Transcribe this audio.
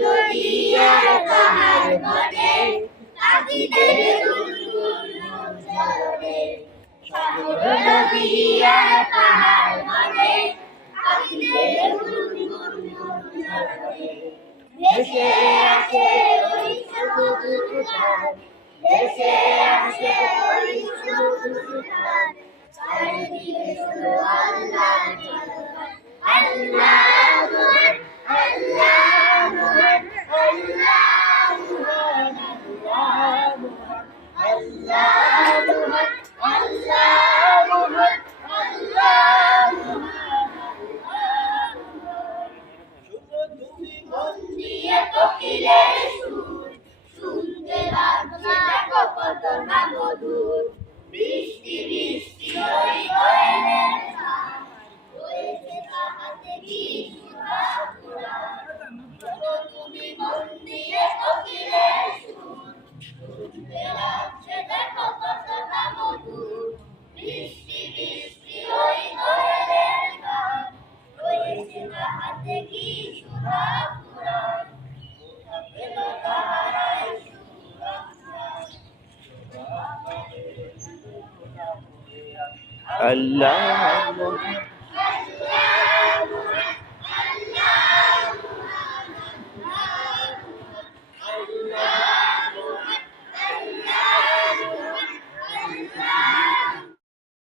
নদী আর পাহাড় বনে পাখিদের গুনগুন ঝরে, সাগর নদী আর পাহাড় বনে পাখিদের গুনগুন ঝরে। ভেসে আসে ওই সবুজ উদ্যান, ভেসে আসে ওই সবুজ উদ্যান, চারিদিকে শুধু আল্লাহর জলপান। আল্লাহ মহান, আল্লাহ মহান, আল্লাহ মহান, আল্লাহ মহান, আল্লাহ মহান, আল্লাহ মহান, আল্লাহ মহান। শুনো তুমি মন দিয়ে কোকিলের সুর, শুনতে লাগছে দেখো কত না মধুর। বৃষ্টি বৃষ্টি ওই কোয়েলের গান, হয়েছে তাহাতে কি সুধাপুরাণ। শোনো তুমি মন দিয়ে কোকিলের সুর, শুনতে লাগছে দেখো কত না মধুর। বৃষ্টি বৃষ্টি ওই কোয়েলের গান, হয়েছে তাহাতে কি সুধাপুরাণ। কোথা পেল তাহারাই সুরক্ষার, আল্লাহ